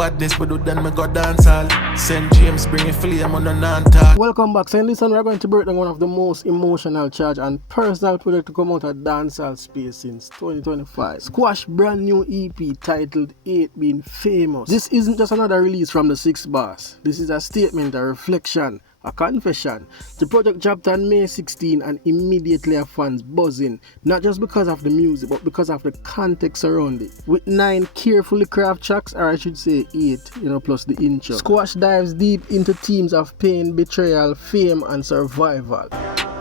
badness, but do then me go dancehall. St. James bring a flame on the non-talk. Welcome back. So in this one, we're going to break down one of the most emotional, charged and personal project to come out of dancehall space since 2025. Squash brand new EP titled 8 Being Famous. This isn't just another release from the 6 bars. This is a statement, a reflection, a confession. The project dropped on May 16 and immediately have fans buzzing, not just because of the music but because of the context around it. With 9 carefully crafted tracks, or I should say 8, plus the intro. Squash dives deep into themes of pain, betrayal, fame and survival.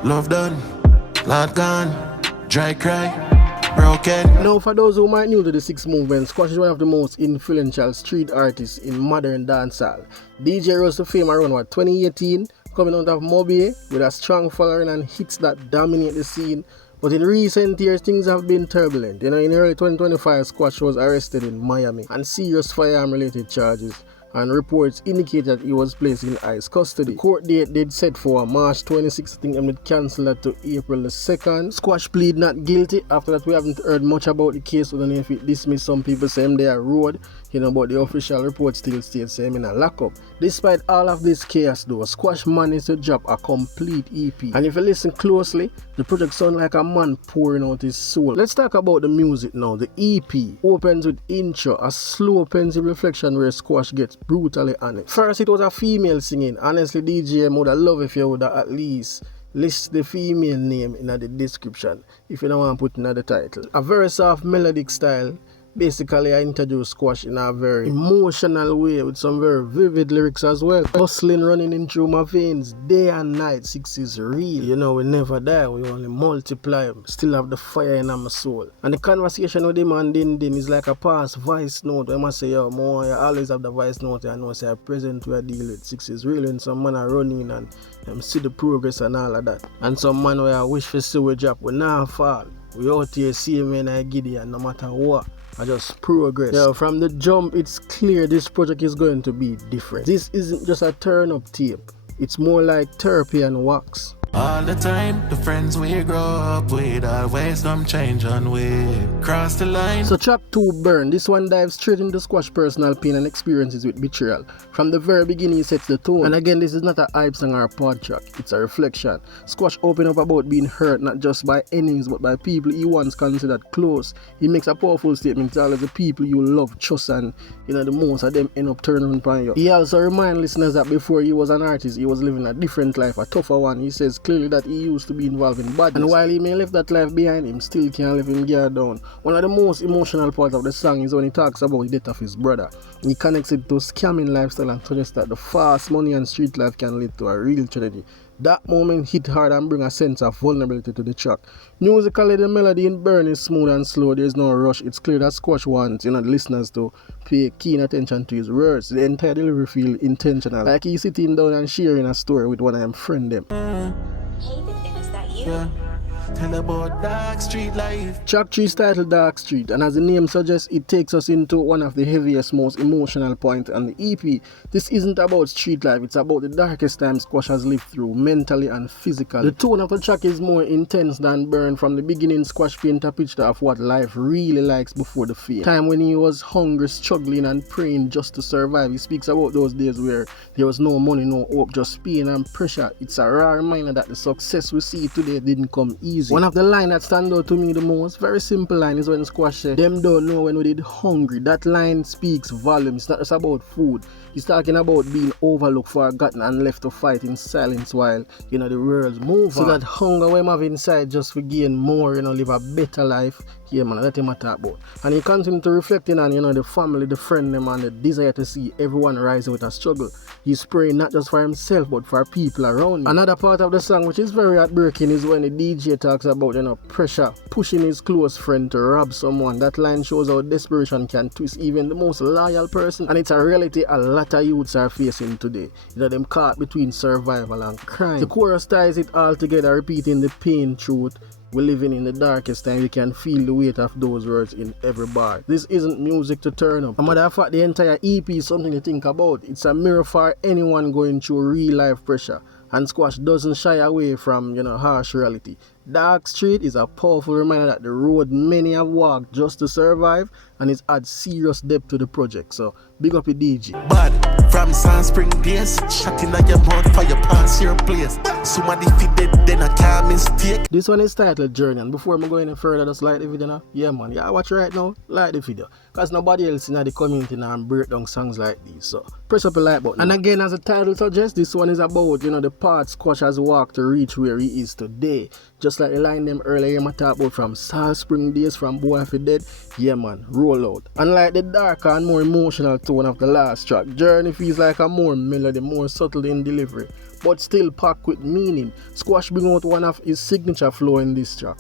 Love done, lot gone, dry cry, broken. Now, for those who might new to the 6 movement, Squash is one of the most influential street artists in modern dancehall. DJ rose to fame around 2018, coming out of Mobile with a strong following and hits that dominate the scene. But in recent years, things have been turbulent. In early 2025, Squash was arrested in Miami on serious firearm-related charges, and reports indicate that he was placed in ICE custody. The court date did set for March 26th. I think I'm going to cancel that to April the 2nd. Squash plead not guilty. After that, we haven't heard much about the case. We don't know if it dismissed. Some people say him there road, but the official report still states him in a lockup. Despite all of this chaos though, Squash managed to drop a complete EP. And if you listen closely, the project sounds like a man pouring out his soul. Let's talk about the music now. The EP opens with intro, a slow pensive reflection where Squash gets brutally honest. First, it was a female singing. Honestly, DJ would have loved if you would have at least list the female name in the description if you don't want to put in the title. A very soft melodic style. Basically, I introduced Squash in a very emotional way with some very vivid lyrics as well. Hustling running in through my veins day and night. 6 is real. We never die, we only multiply. Still have the fire in my soul. And the conversation with him and Din is like a past voice note. I must say, yo, more, you always have the voice note. I know, say, present we are dealing with. 6 is real when some man are running and see the progress and all of that. And some man where I wish for see we drop, we not fall. We out here see him when I get it, and no matter what, I just progress. From the jump, it's clear this project is going to be different. This isn't just a turn-up tape. It's more like therapy and wax. All the time, the friends we grow up with always some change on with. Cross the line. So track 2, Burn. This one dives straight into Squash personal pain and experiences with betrayal. From the very beginning, he sets the tone. And again, this is not a hype song or a pod track. It's a reflection. Squash open up about being hurt not just by enemies but by people he once considered close. He makes a powerful statement to all of the people you love, trust, and the most of them end up turning upon you. He also reminds listeners that before he was an artist, he was living a different life, a tougher one. He says clearly that he used to be involved in badness, and while he may left that life behind him, still can't let him gear down. One of the most emotional parts of the song is when he talks about the death of his brother. He connects it to scamming lifestyle and suggests that the fast money and street life can lead to a real tragedy. That moment hit hard and bring a sense of vulnerability to the track. Musically, the melody in Burn is smooth and slow. There is no rush. It's clear that Squash wants the listeners to pay keen attention to his words. The entire delivery feel intentional, like he's sitting down and sharing a story with one of them friends. Hey, is that you? Yeah. Tell about dark street life. Track 3 is titled Dark Street, and as the name suggests, it takes us into one of the heaviest, most emotional points on the EP. This isn't about street life, it's about the darkest times Squash has lived through, mentally and physically. The tone of the track is more intense than Burn. From the beginning, Squash paints a picture of what life really likes before the fame. Time when he was hungry, struggling and praying just to survive. He speaks about those days where there was no money, no hope, just pain and pressure. It's a rare reminder that the success we see today didn't come easy. One of the lines that stand out to me the most, very simple line, is when Squash said, "Them don't know when we did hungry." That line speaks volumes. It's not just about food. He's talking about being overlooked, forgotten and left to fight in silence while, the world moves. So that hunger we have inside just to gain more, live a better life. Yeah, man, that's him talk about. And he continues to reflecting on, the family, the friend, them, and the desire to see everyone rise with a struggle. He's praying not just for himself, but for people around him. Another part of the song, which is very heartbreaking, is when the DJ talks about, pressure, pushing his close friend to rob someone. That line shows how desperation can twist even the most loyal person. And it's a reality a lot of youths are facing today. Them caught between survival and crime. The chorus ties it all together, repeating the pain, truth. We're living in the darkest time. You can feel the weight of those words in every bar. This isn't music to turn up. As a matter of fact, the entire EP is something to think about. It's a mirror for anyone going through real life pressure. And Squash doesn't shy away from, harsh reality. Dark Street is a powerful reminder that the road many have walked just to survive, and it adds serious depth to the project. So big up the DJ. Bad from Sand Spring days, shot in your mouth for your pants your place. Somebody feed dead, then I can't mistake. This one is titled Journey, and before I go any further, just like the video now. Yeah man, yeah, watch right now, like the video. Cause nobody else in the community now break down songs like these. So press up the like button. And again, as the title suggests, this one is about, the path Squash has walked to reach where he is today. Just like the line them earlier, I talk about from Sand Spring days, from Boy Fi Dead. Yeah man, roll out. Unlike the darker and more emotional tone of the last track, Journey feels like a more melody, more subtle in delivery, but still packed with meaning. Squash bring out one of his signature flow in this track.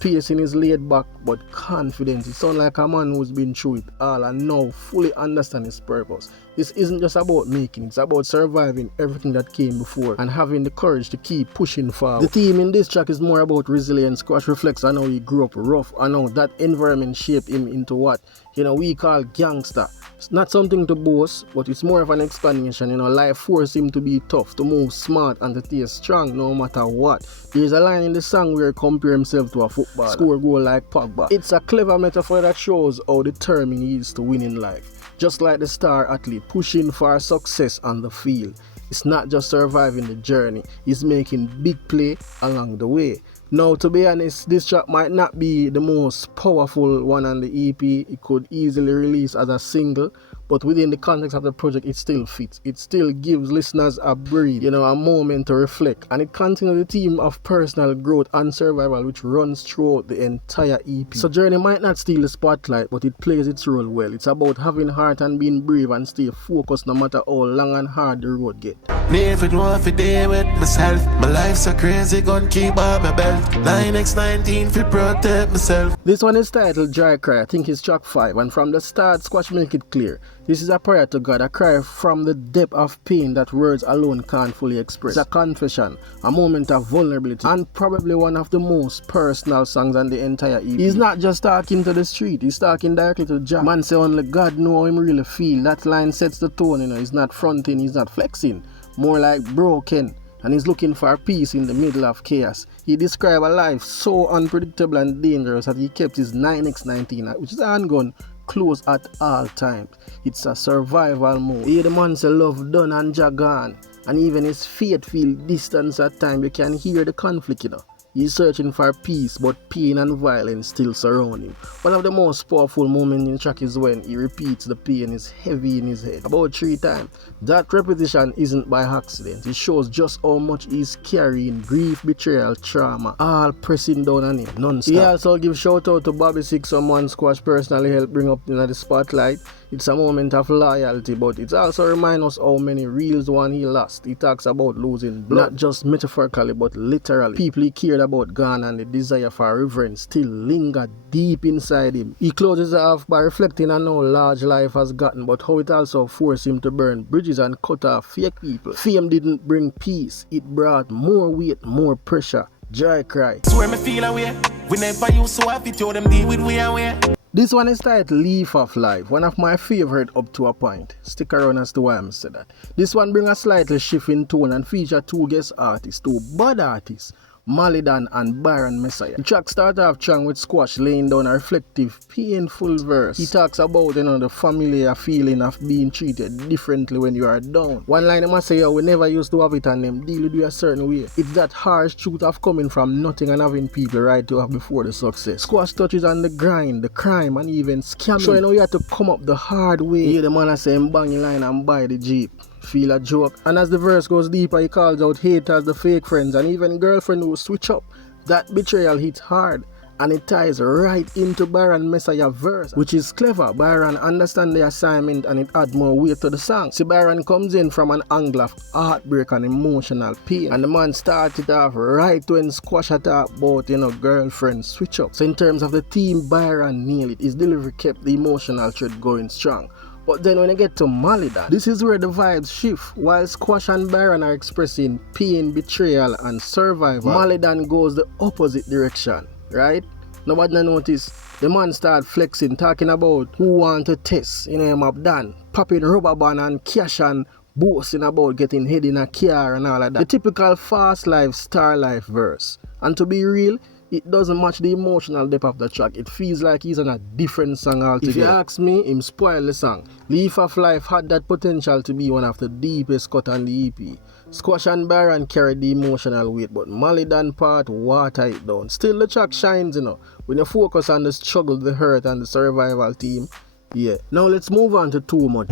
Pacing is laid back but confident. It sounds like a man who's been through it all and now fully understands his purpose. This isn't just about making, it's about surviving everything that came before and having the courage to keep pushing forward. The theme in this track is more about resilience. Squash reflects on how he grew up rough and how that environment shaped him into what we call gangster. It's not something to boast, but it's more of an explanation. Life forced him to be tough, to move smart, and to stay strong no matter what. There's a line in the song where he compares himself to a footballer, score goal like Pogba. It's a clever metaphor that shows how determined he is to win in life. Just like the star athlete pushing for success on the field. It's not just surviving the journey, it's making big play along the way. Now, to be honest, this track might not be the most powerful one on the EP. It could easily release as a single, but within the context of the project, it still fits. It still gives listeners a breathe, a moment to reflect. And it continues the theme of personal growth and survival, which runs throughout the entire EP. So Journey might not steal the spotlight, but it plays its role well. It's about having heart and being brave and stay focused no matter how long and hard the road gets. Never know if I day with myself. My life so crazy, gon' keep on my belt. 9x19 fi protect myself. This one is titled Dry Cry. I think it's track 5, and from the start, Squash make it clear. This is a prayer to God, a cry from the depth of pain that words alone can't fully express. It's a confession, a moment of vulnerability, and probably one of the most personal songs on the entire EP. He's not just talking to the street, he's talking directly to Jah. Man say only God know how him really feel. That line sets the tone, he's not fronting, he's not flexing. More like broken, and he's looking for peace in the middle of chaos. He described a life so unpredictable and dangerous that he kept his 9x19, which is a handgun, close at all times. It's a survival mode. Here the man say love done and Jah gone, and even his faith feel distance at times. You can hear the conflict, He's searching for peace, but pain and violence still surround him. One of the most powerful moments in the track is when he repeats the pain is heavy in his head about 3 times. That repetition isn't by accident. It shows just how much he's carrying grief, betrayal, trauma, all pressing down on him non-stop. He also gives shout out to Bobby Six, someone Squash personally helped bring up the spotlight. It's a moment of loyalty, but it also reminds us how many reals one he lost. He talks about losing blood, not just metaphorically but literally. People he cared about gone, and the desire for revenge still lingered deep inside him. He closes it off by reflecting on how large life has gotten, but how it also forced him to burn bridges and cut off fake people. Fame didn't bring peace, it brought more weight, more pressure. Dry Cry. Swear me feel away. We never used to have it, them deal with we away. This one is titled Leaf of Life, one of my favorite up to a point. Stick around as to why I'm saying that. This one brings a slightly shift in tone and feature 2 guest artists, 2 bad artists, Malidan and Byron Messiah. The track starts off strong with Squash laying down a reflective, painful verse. He talks about the familiar feeling of being treated differently when you are down. One line he must say, we never used to have it and them deal with you a certain way. It's that harsh truth of coming from nothing and having people right to have before the success. Squash touches on the grind, the crime, and even scamming. So you have to come up the hard way. Hear the man say him bang your line and buy the Jeep. Feel a joke. And as the verse goes deeper, he calls out haters, the fake friends, and even girlfriend who switch up. That betrayal hits hard, and it ties right into Byron Messiah's verse, which is clever. Byron understands the assignment and it adds more weight to the song. See, Byron comes in from an angle of heartbreak and emotional pain, and the man started off right when Squash talk about girlfriend switch up. So in terms of the theme, Byron nailed it. His delivery kept the emotional thread going strong. But then when you get to Malidan, this is where the vibes shift. While Squash and Byron are expressing pain, betrayal, and survival, Malidan goes the opposite direction, right? Nobody notice. The man start flexing, talking about who want to test, him have done, popping rubber band and cash and boasting about getting head in a car and all of that. The typical fast life, star life verse. And to be real, it doesn't match the emotional depth of the track. It feels like he's on a different song altogether. If you ask me, him spoil the song. Leaf of Life had that potential to be one of the deepest cut on the EP. Squash and Byron carried the emotional weight, but Malidan part water it down. Still the track shines, you know, when you focus on the struggle, the hurt and the survival theme. Yeah. Now let's move on to Too Much.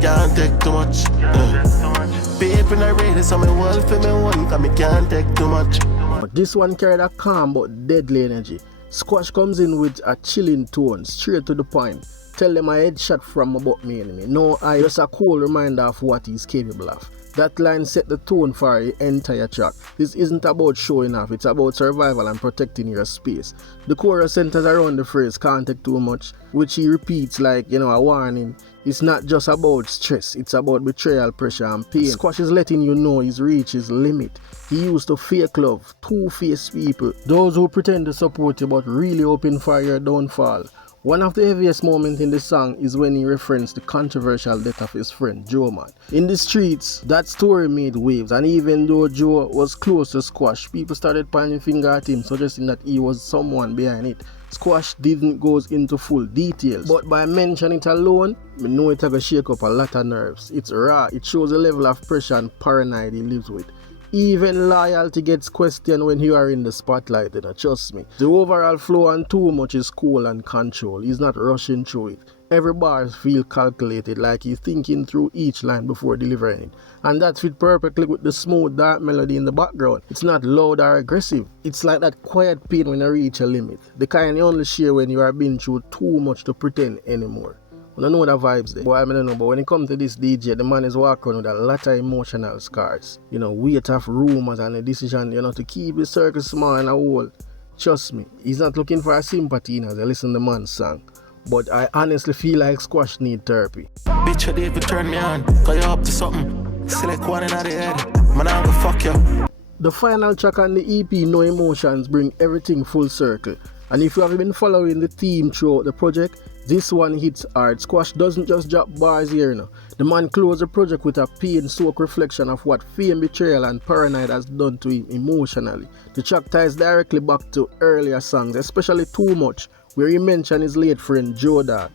Can't take too much. People are ready, so me world for me one, cause me can't take too much. But this one carried a calm but deadly energy. Squash comes in with a chilling tone, straight to the point. Tell them a headshot from about me enemy. No, I just a cool reminder of what he's capable of. That line set the tone for the entire track. This isn't about showing off, it's about survival and protecting your space. The chorus centers around the phrase "can't take too much," which he repeats like, a warning. It's not just about stress, it's about betrayal, pressure and pain. Squash is letting you know he's reached his limit. He used to fake love, two-faced people, those who pretend to support you but really hoping for your downfall. One of the heaviest moments in the song is when he referenced the controversial death of his friend Joe, man. In the streets, that story made waves, and even though Joe was close to Squash, people started pointing finger at him, suggesting that he was someone behind it. Squash didn't go into full details, but by mentioning it alone, we know it's gonna shake up a lot of nerves. It's raw, it shows the level of pressure and paranoia he lives with. Even loyalty gets questioned when you are in the spotlight, trust me. The overall flow on Too Much is cool and controlled. He's not rushing through it. Every bar feels calculated, like he's thinking through each line before delivering it. And that fits perfectly with the smooth dark melody in the background. It's not loud or aggressive. It's like that quiet pain when you reach a limit. The kind you only share when you are being through too much to pretend anymore. I don't know the vibes there. Boy, I don't know, but when it comes to this DJ, the man is walking with a lot of emotional scars. Weight of rumors and the decision, to keep his circle small and a whole. Trust me, he's not looking for a sympathy as I listen to the man's song. But I honestly feel like Squash need therapy. Bitch, you did turn me on, cause you up to something. Select one in the head, man, I'm gonna fuck you. The final track on the EP, No Emotions, bring everything full circle. And if you have been following the theme throughout the project, this one hits hard. Squash doesn't just drop bars here, The man closed the project with a pain-soaked reflection of what fame, betrayal and paranoia has done to him emotionally. The track ties directly back to earlier songs, especially Too Much, where he mentioned his late friend Joe Dad.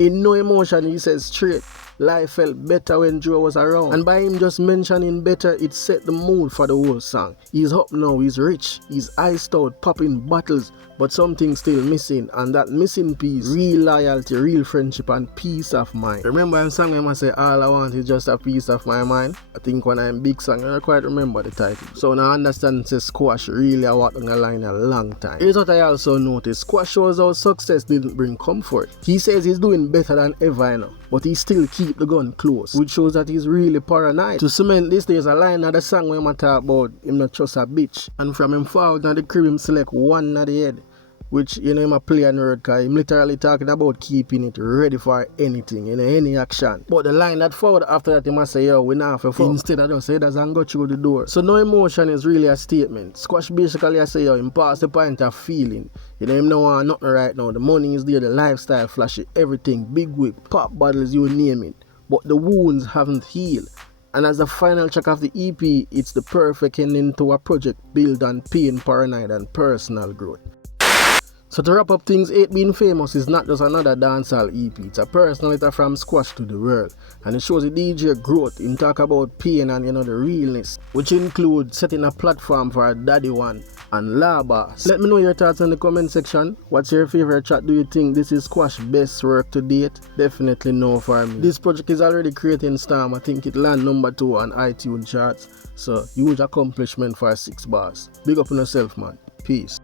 In No Emotion, he says straight, life felt better when Joe was around. And by him just mentioning better, it set the mood for the whole song. He's up now, he's rich, he's iced out, popping bottles, but something's still missing. And that missing piece, real loyalty, real friendship and peace of mind. Remember I'm song when I say all I want is just a piece of my mind? I think when I'm big song, I don't quite remember the title. So now I understand says Squash really a walk on the line a long time. Here's what I also noticed. Squash shows how success didn't bring comfort. He says he's doing better than ever, but he still keep the gun close, which shows that he's really paranoid. To cement this, there's a line of the song where I talk about him not trust a bitch, and from him forward now the crib him select one at the head, which him a play on word, cause him literally talking about keeping it ready for anything, any action. But the line that forward after that, he must say, yo, we not have a fuck. Instead of just say that and go through the door. So No Emotion is really a statement. Squash basically I say, yo, him pass the point of feeling. Him no want nothing right now. The money is there, the lifestyle flashy, everything, big whip, pop bottles, you name it. But the wounds haven't healed. And as the final track of the EP, it's the perfect ending to a project built on pain, paranoia and personal growth. So to wrap up things, 8 Being Famous is not just another dancehall EP, it's a personal letter from Squash to the world. And it shows the DJ growth in talk about pain and the realness, which includes setting a platform for Daddy One and Laba. Let me know your thoughts in the comment section. What's your favorite track? Do you think this is Squash's best work to date? Definitely no for me. This project is already creating storm. I think it land number 2 on iTunes charts. So huge accomplishment for 6 bars. Big up on yourself, man. Peace.